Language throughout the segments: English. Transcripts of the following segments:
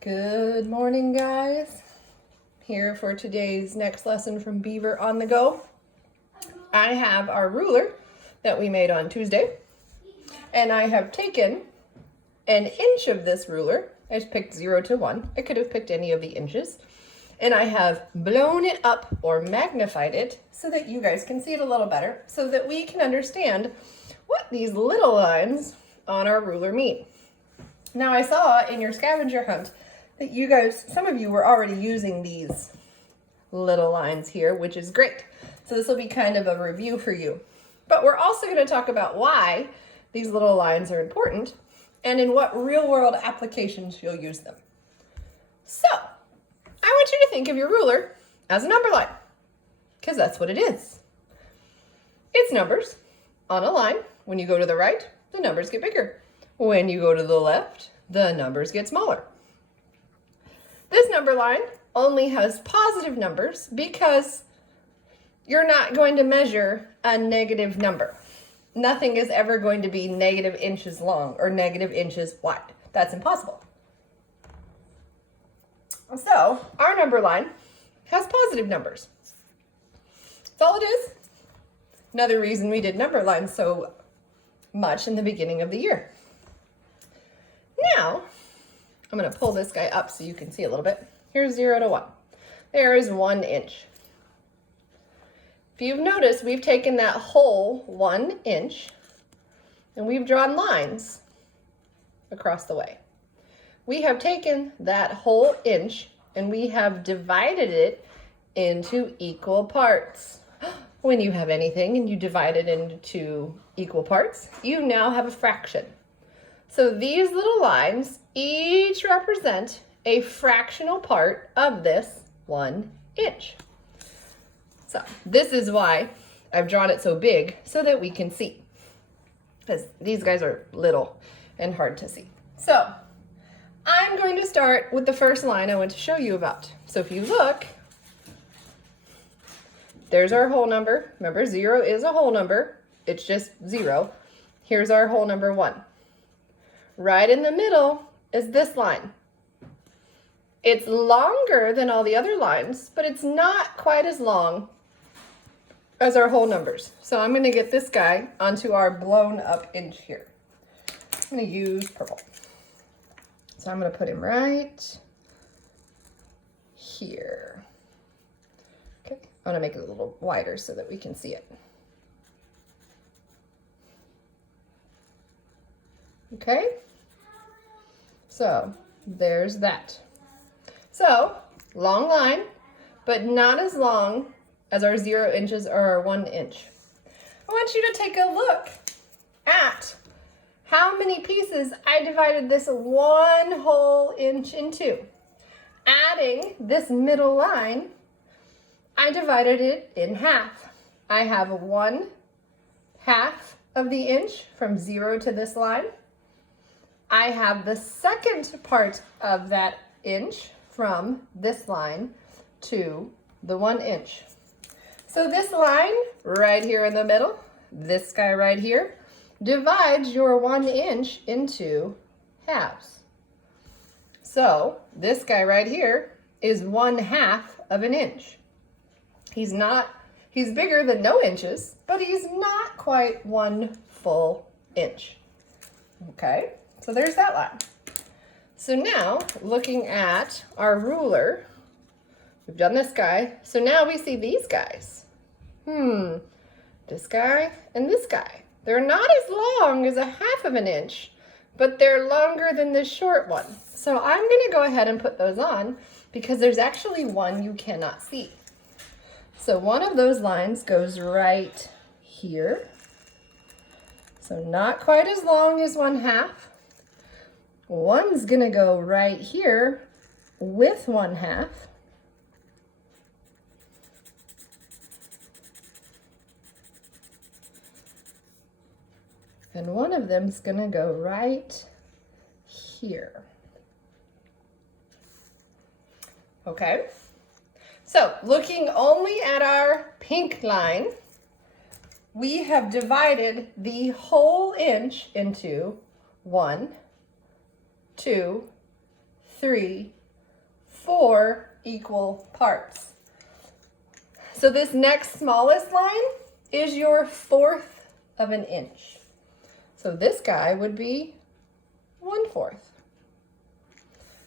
Good morning, guys. Here for today's next lesson from Beaver on the Go. I have our ruler that we made on Tuesday, and I have taken an inch of this ruler. I just picked 0 to 1. I could have picked any of the inches. And I have blown it up or magnified it so that you guys can see it a little better, so that we can understand what these little lines on our ruler mean. Now, I saw in your scavenger hunt that you guys, some of you were already using these little lines here, which is great. So this will be kind of a review for you. But we're also going to talk about why these little lines are important and in what real world applications you'll use them. So, I want you to think of your ruler as a number line, because that's what it is. It's numbers on a line. When you go to the right, the numbers get bigger. When you go to the left, the numbers get smaller. This number line only has positive numbers because you're not going to measure a negative number. Nothing is ever going to be negative inches long or negative inches wide. That's impossible. So our number line has positive numbers. That's all it is. Another reason we did number lines so much in the beginning of the year. Now, I'm going to pull this guy up so you can see a little bit. Here's 0 to 1. There is 1 inch. If you've noticed, we've taken that whole 1 inch and we've drawn lines across the way. We have taken that whole inch and we have divided it into equal parts. When you have anything and you divide it into equal parts, you now have a fraction. So these little lines each represent a fractional part of this 1 inch. So this is why I've drawn it so big, so that we can see, because these guys are little and hard to see. So I'm going to start with the first line I want to show you about. So if you look, there's our whole number. Remember, 0 is a whole number. It's just 0. Here's our whole number 1. Right in the middle is this line. It's longer than all the other lines, but it's not quite as long as our whole numbers. So I'm going to get this guy onto our blown up inch here. I'm going to use purple. So I'm going to put him right here. Okay, I'm going to make it a little wider so that we can see it. Okay, so there's that. So, long line, but not as long as our 0 inches or our 1 inch. I want you to take a look at how many pieces I divided this 1 whole inch into. Adding this middle line, I divided it in half. I have 1/2 of the inch from 0 to this line. I have the second part of that inch from this line to the 1 inch. So this line right here in the middle, this guy right here, divides your 1 inch into halves. So this guy right here is 1/2 of an inch. He's bigger than no inches, but he's not quite 1 full inch. Okay, so there's that line. So now, looking at our ruler, we've done this guy. So now we see these guys. This guy and this guy. They're not as long as 1/2 of an inch, but they're longer than this short one. So I'm going to go ahead and put those on because there's actually one you cannot see. So one of those lines goes right here. So not quite as long as 1/2. One's going to go right here with 1/2. And one of them's going to go right here. Okay, so looking only at our pink line, we have divided the whole inch into 1, 2, 3, 4 equal parts. So this next smallest line is your 1/4 of an inch. So this guy would be 1/4.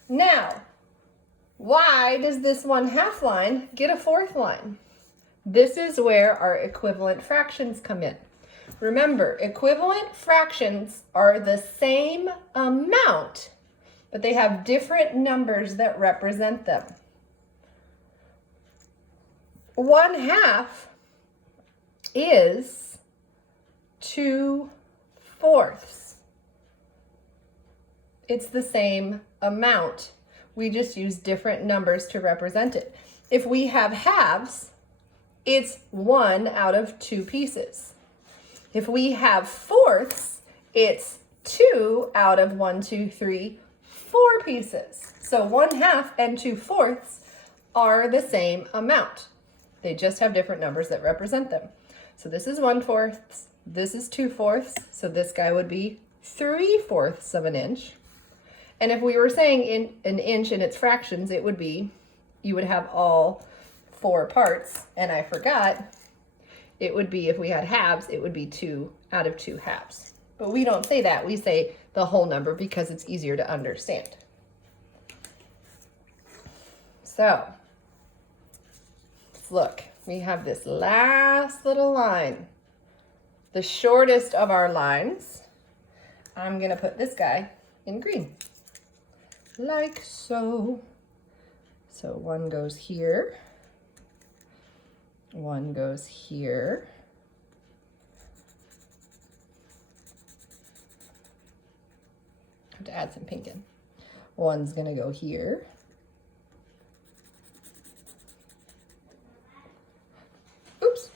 Now, why does this 1/2 line get a 4th line? This is where our equivalent fractions come in. Remember, equivalent fractions are the same amount, but they have different numbers that represent them. 1/2 is 2/4. It's the same amount. We just use different numbers to represent it. If we have halves, it's 1 out of 2 pieces. If we have 4ths, it's 2 out of 1, 2, 3, 4 pieces. So 1/2 and 2/4 are the same amount. They just have different numbers that represent them. So this is 1/4, this is 2/4, so this guy would be 3/4 of an inch. And if we were saying in an inch in its fractions, it would be, you would have all 4 parts, and I forgot, it would be, if we had halves, it would be 2 out of 2 halves. But we don't say that, we say the whole number because it's easier to understand. So, let's look. We have this last little line, the shortest of our lines. I'm gonna put this guy in green, like so. So one goes here, one goes here. I have to add some pink in. One's gonna go here. Oops,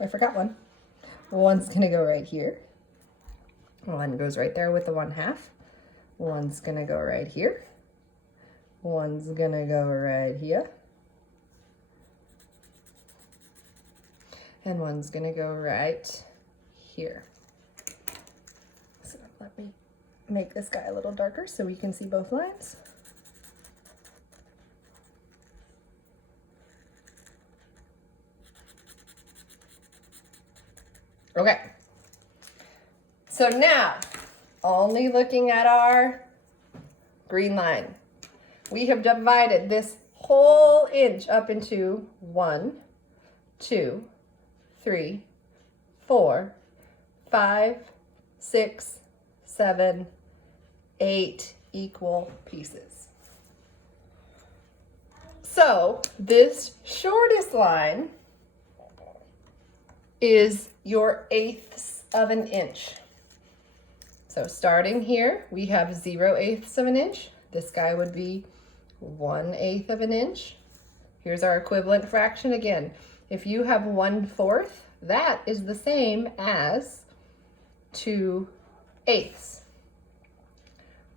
I forgot one. One's gonna go right here. One goes right there with the 1/2. One's gonna go right here. One's gonna go right here. And one's gonna go right here. So let me make this guy a little darker so we can see both lines. Okay. So now, only looking at our green line, we have divided this whole inch up into 1, 2, 3, 4, 5, 6, 7, 8 equal pieces. So this shortest line is your 1/8 of an inch. So starting here, we have 0/8 of an inch. This guy would be 1/8 of an inch. Here's our equivalent fraction again. If you have 1/4, that is the same as 2/8.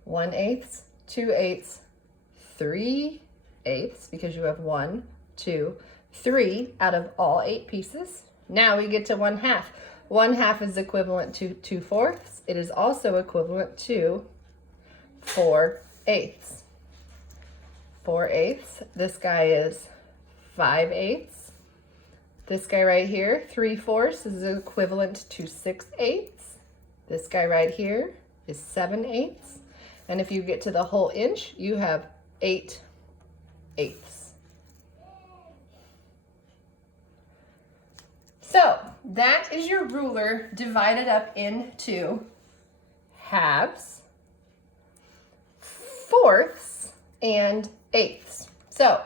1/8, 2/8, 3/8, because you have 1, 2, 3 out of all 8 pieces. Now we get to 1/2. 1/2 is equivalent to 2/4. It is also equivalent to 4/8. 4/8. This guy is 5/8. This guy right here, 3/4, is equivalent to 6/8. This guy right here is 7/8. And if you get to the whole inch, you have 8/8. So that is your ruler divided up into halves, 1/4, and 1/8. So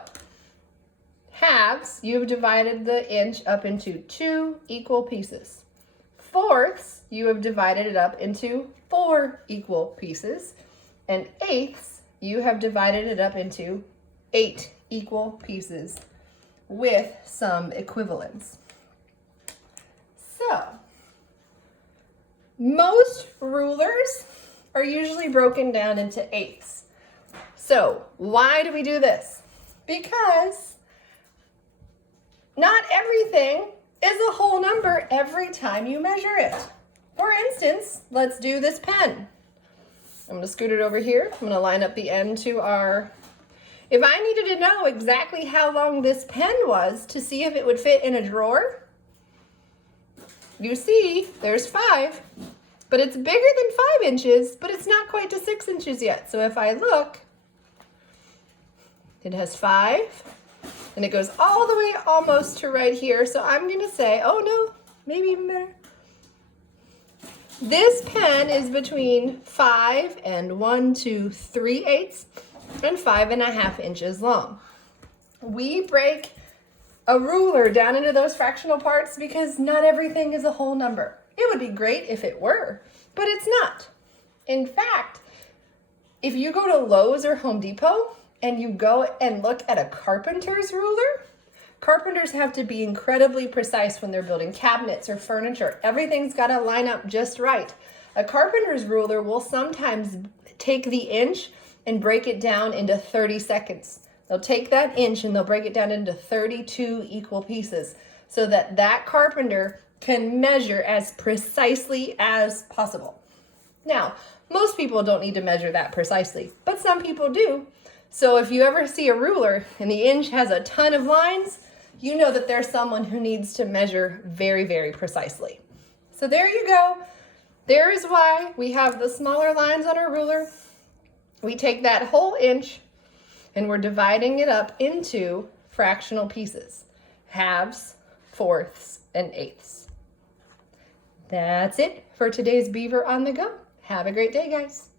halves, you've divided the inch up into 2 equal pieces. 1/4, you have divided it up into 4 equal pieces. And 1/8, you have divided it up into 8 equal pieces with some equivalents. So, most rulers are usually broken down into 1/8. So, why do we do this? Because not everything is a whole number every time you measure it. For instance, let's do this pen. I'm gonna scoot it over here. I'm gonna line up the end to our, if I needed to know exactly how long this pen was to see if it would fit in a drawer, you see there's 5, but it's bigger than 5 inches, but it's not quite to 6 inches yet. So if I look, it has 5, and it goes all the way almost to right here. So I'm gonna say, oh no, maybe even better. This pen is between 5 and 1 to 3/8 and 5.5 inches long. We break a ruler down into those fractional parts because not everything is a whole number. It would be great if it were, but it's not. In fact, if you go to Lowe's or Home Depot and you go and look at a carpenter's ruler, carpenters have to be incredibly precise when they're building cabinets or furniture. Everything's got to line up just right. A carpenter's ruler will sometimes take the inch and break it down into 30 seconds. They'll take that inch and they'll break it down into 32 equal pieces so that that carpenter can measure as precisely as possible. Now, most people don't need to measure that precisely, but some people do. So if you ever see a ruler and the inch has a ton of lines, you know that there's someone who needs to measure very, very precisely. So there you go. There is why we have the smaller lines on our ruler. We take that whole inch and we're dividing it up into fractional pieces, halves, fourths, and eighths. That's it for today's Beaver on the Go. Have a great day, guys.